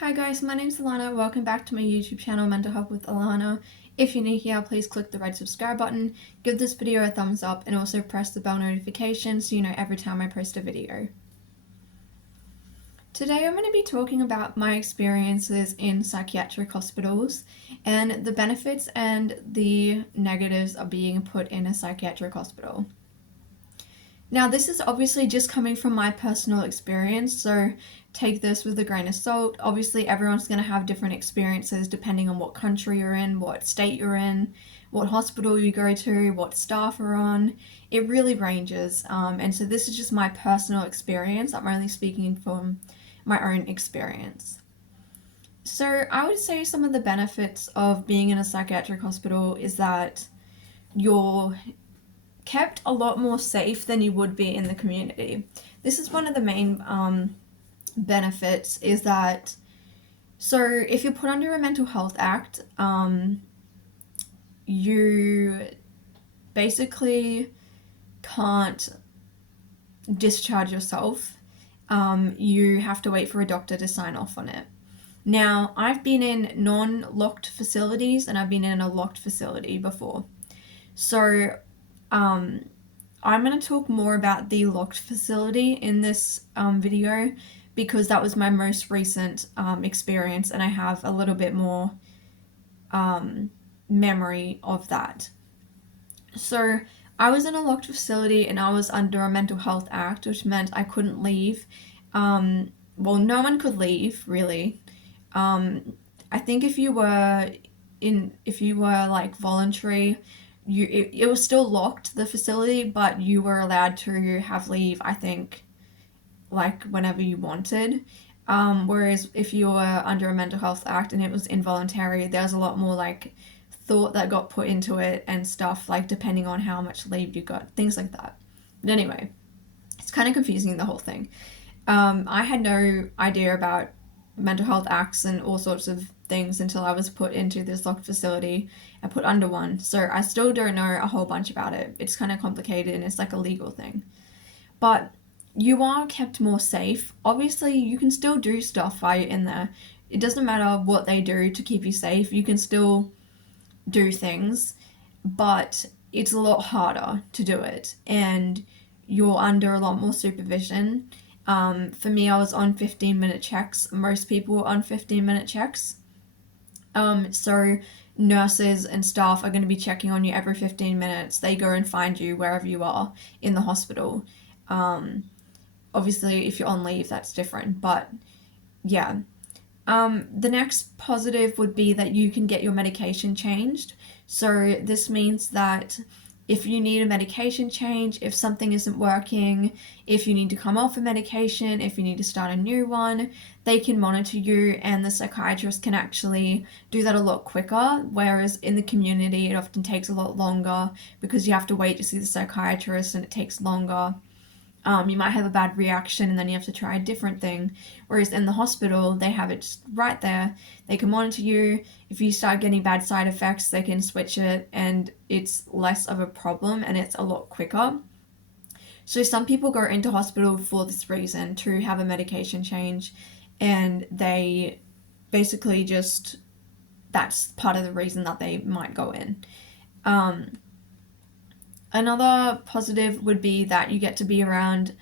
Hi guys, my name's Alana. Welcome back to my YouTube channel, Mental Health with Alana. If you're new here, please click the red subscribe button, give this video a thumbs up, and also press the bell notification so you know every time I post a video. Today I'm going to be talking about my experiences in psychiatric hospitals and the benefits and the negatives of being put in a psychiatric hospital. Now, this is obviously just coming from my personal experience, so take this with a grain of salt. Obviously, everyone's going to have different experiences depending on what country you're in, what state you're in, what hospital you go to, what staff are on. It really ranges. And so this is just my personal experience. I'm only speaking from my own experience. So I would say some of the benefits of being in a psychiatric hospital is that you're kept a lot more safe than you would be in the community. This is one of the main benefits is that, so if you're put under a mental health act, you basically can't discharge yourself. You have to wait for a doctor to sign off on it. Now, I've been in non-locked facilities and I've been in a locked facility before. So I'm going to talk more about the locked facility in this video because that was my most recent experience and I have a little bit more memory of that. So I was in a locked facility and I was under a mental health act, which meant I couldn't leave. Well, no one could leave, really. I think if you were like voluntary, it was still locked, the facility, but you were allowed to have leave, I think, like whenever you wanted. Whereas if you were under a mental health act and it was involuntary, there was a lot more like thought that got put into it and stuff, like depending on how much leave you got, things like that. But anyway, it's kind of confusing, the whole thing. I had no idea about mental health acts and all sorts of things until I was put into this locked facility and put under one. So I still don't know a whole bunch about it. It's kind of complicated and it's like a legal thing. But you are kept more safe. Obviously, you can still do stuff while you're in there. It doesn't matter what they do to keep you safe. You can still do things, but it's a lot harder to do it. And you're under a lot more supervision. For me, I was on 15-minute checks. Most people were on 15-minute checks. So nurses and staff are going to be checking on you every 15 minutes. They go and find you wherever you are in the hospital. Obviously, if you're on leave, that's different. But yeah. The next positive would be that you can get your medication changed. So this means that if you need a medication change, if something isn't working, if you need to come off a medication, if you need to start a new one, they can monitor you and the psychiatrist can actually do that a lot quicker, whereas in the community it often takes a lot longer because you have to wait to see the psychiatrist and it takes longer. You might have a bad reaction and then you have to try a different thing. Whereas in the hospital, they have it just right there. They can monitor you. If you start getting bad side effects, they can switch it and it's less of a problem and it's a lot quicker. So some people go into hospital for this reason, to have a medication change, and they basically just, that's part of the reason that they might go in. Another positive would be that you get to be around,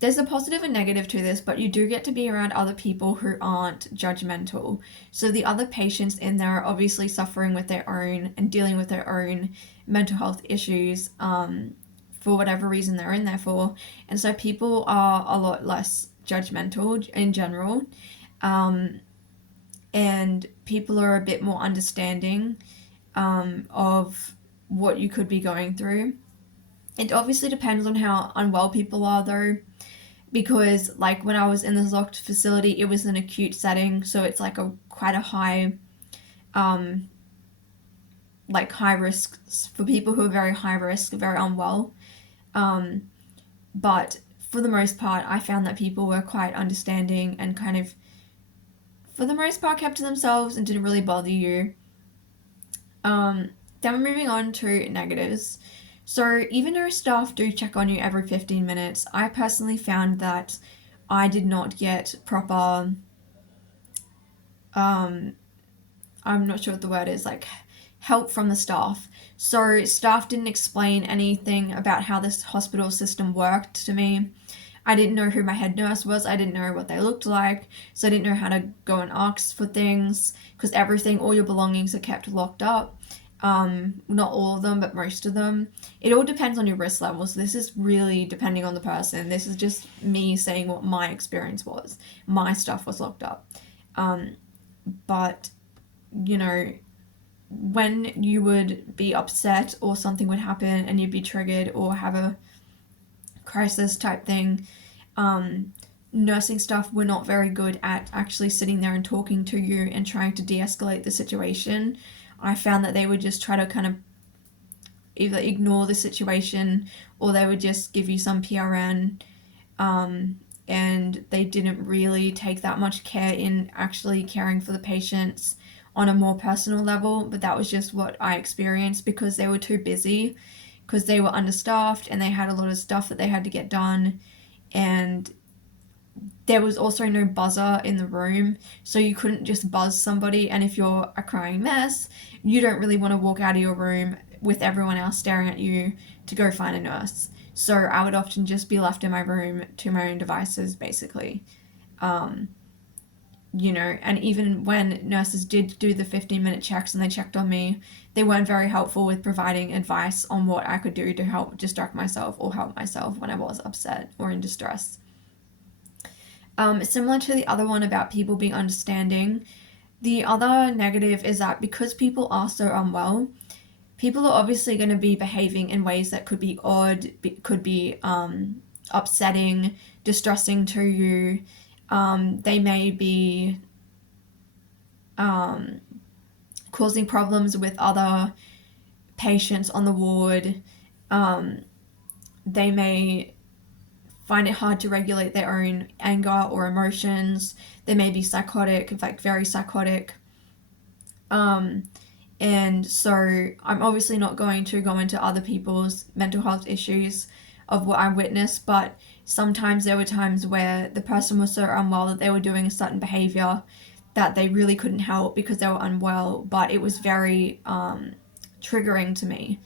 there's a positive and negative to this, but you do get to be around other people who aren't judgmental. So the other patients in there are obviously suffering with their own and dealing with their own mental health issues for whatever reason they're in there for. And so people are a lot less judgmental in general. And people are a bit more understanding of what you could be going through. It obviously depends on how unwell people are though, because like when I was in this locked facility, it was an acute setting, so it's like quite a high like high risk for people who are very high risk, very unwell. But for the most part, I found that people were quite understanding and kind of for the most part kept to themselves and didn't really bother you. Then we're moving on to negatives. So even though staff do check on you every 15 minutes, I personally found that I did not get proper I'm not sure what the word is, like help from the staff. So staff didn't explain anything about how this hospital system worked to me. I didn't know who my head nurse was. I didn't know what they looked like. So I didn't know how to go and ask for things because all your belongings are kept locked up. Not all of them, but most of them. It all depends on your risk level. So this is really depending on the person. This is just me saying what my experience was. My stuff was locked up. But, you know, when you would be upset or something would happen and you'd be triggered or have a crisis type thing, nursing staff were not very good at actually sitting there and talking to you and trying to de-escalate the situation. I found that they would just try to kind of either ignore the situation or they would just give you some PRN, and they didn't really take that much care in actually caring for the patients on a more personal level. But that was just what I experienced because they were too busy, because they were understaffed and they had a lot of stuff that they had to get done, and there was also no buzzer in the room, so you couldn't just buzz somebody. And if you're a crying mess, you don't really want to walk out of your room with everyone else staring at you to go find a nurse. So I would often just be left in my room to my own devices, basically. And even when nurses did do the 15-minute checks and they checked on me, they weren't very helpful with providing advice on what I could do to help distract myself or help myself when I was upset or in distress. Similar to the other one about people being understanding, the other negative is that because people are so unwell, people are obviously going to be behaving in ways that could be odd, could be upsetting, distressing to you. They may be causing problems with other patients on the ward. They may find it hard to regulate their own anger or emotions. They may be psychotic, like very psychotic. And so I'm obviously not going to go into other people's mental health issues of what I witnessed, but sometimes there were times where the person was so unwell that they were doing a certain behavior that they really couldn't help because they were unwell, but it was very triggering to me.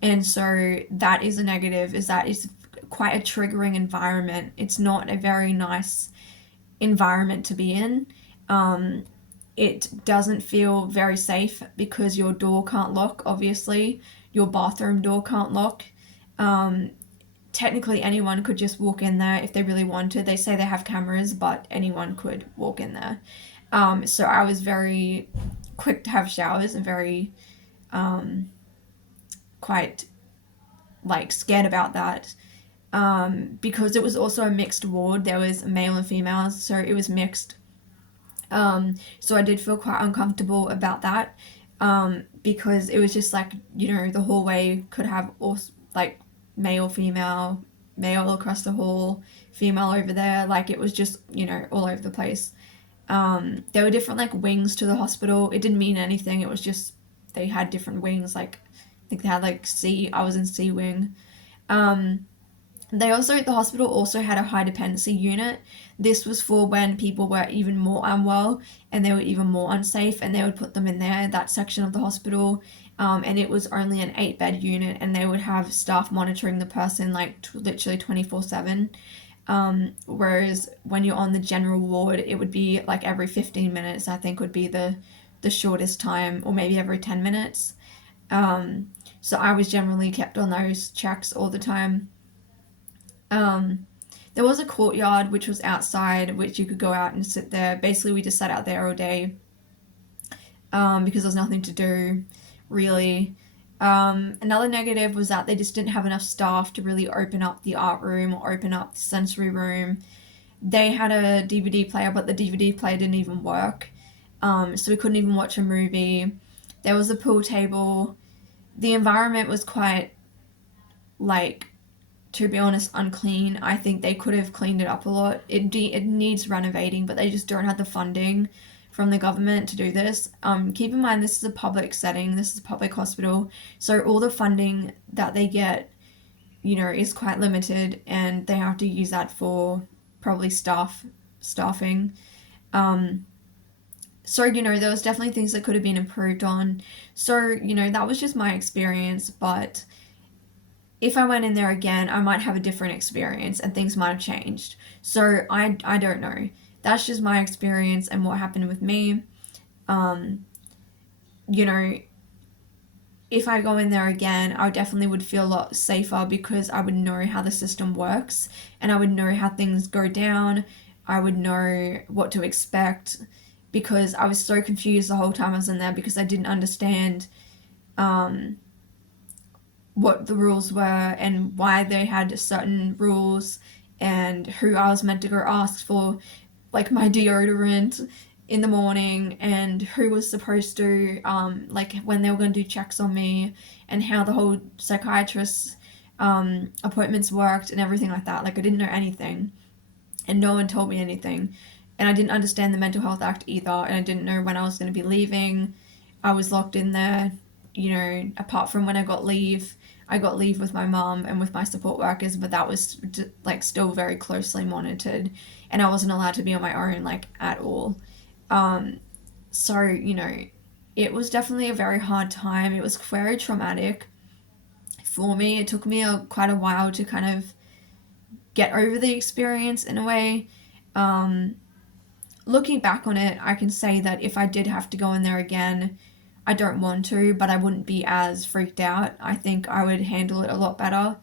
And so that is a negative, is that it's quite a triggering environment. It's not a very nice environment to be in. It doesn't feel very safe because your door can't lock, obviously. Your bathroom door can't lock. Technically, anyone could just walk in there if they really wanted. They say they have cameras, but anyone could walk in there. So I was very quick to have showers and very quite scared about that. Because it was also a mixed ward. There was male and females, so it was mixed. So I did feel quite uncomfortable about that, because it was just the hallway could have also male, female, male across the hall, female over there. It was just, all over the place. There were different wings to the hospital. It didn't mean anything. It was just they had different wings. I think they had C. I was in C wing. The hospital also had a high dependency unit. This was for when people were even more unwell and they were even more unsafe, and they would put them in that section of the hospital. And it was only an 8-bed unit, and they would have staff monitoring the person literally 24/7. Whereas when you're on the general ward, it would be every 15 minutes, I think would be the shortest time, or maybe every 10 minutes. So I was generally kept on those checks all the time. There was a courtyard which was outside, which you could go out and sit there. Basically, we just sat out there all day, because there was nothing to do, really. Another negative was that they just didn't have enough staff to really open up the art room or open up the sensory room. They had a DVD player, but the DVD player didn't even work, so we couldn't even watch a movie. There was a pool table. The environment was quite, to be honest, unclean. I think they could have cleaned it up a lot. It needs renovating, but they just don't have the funding from the government to do this. Keep in mind, this is a public setting. This is a public hospital. So all the funding that they get, is quite limited, and they have to use that for probably staffing. So, there was definitely things that could have been improved on. So, that was just my experience, but if I went in there again, I might have a different experience and things might have changed. So, I don't know. That's just my experience and what happened with me. Um, you know, if I go in there again, I definitely would feel a lot safer because I would know how the system works and I would know how things go down. I would know what to expect because I was so confused the whole time I was in there because I didn't understand um, what the rules were and why they had certain rules and who I was meant to go ask for like my deodorant in the morning and who was supposed to like when they were going to do checks on me and how the whole psychiatrist appointments worked and everything like that. Like I didn't know anything and no one told me anything and I didn't understand the mental health act either and I didn't know when I was going to be leaving. I was locked in there, apart from when I got leave with my mum and with my support workers, but that was like still very closely monitored and I wasn't allowed to be on my own like at all. um so it was definitely a very hard time. It was very traumatic for me. It took me quite a while to kind of get over the experience in a way. um Looking back on it, I can say that if I did have to go in there again, I don't want to, but I wouldn't be as freaked out. I think I would handle it a lot better.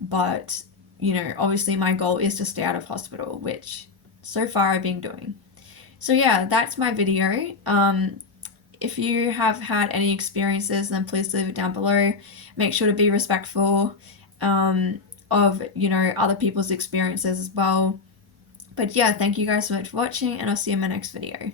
But, obviously my goal is to stay out of hospital, which so far I've been doing. So yeah, that's my video. If you have had any experiences, then please leave it down below. Make sure to be respectful of, other people's experiences as well. But yeah, thank you guys so much for watching, and I'll see you in my next video.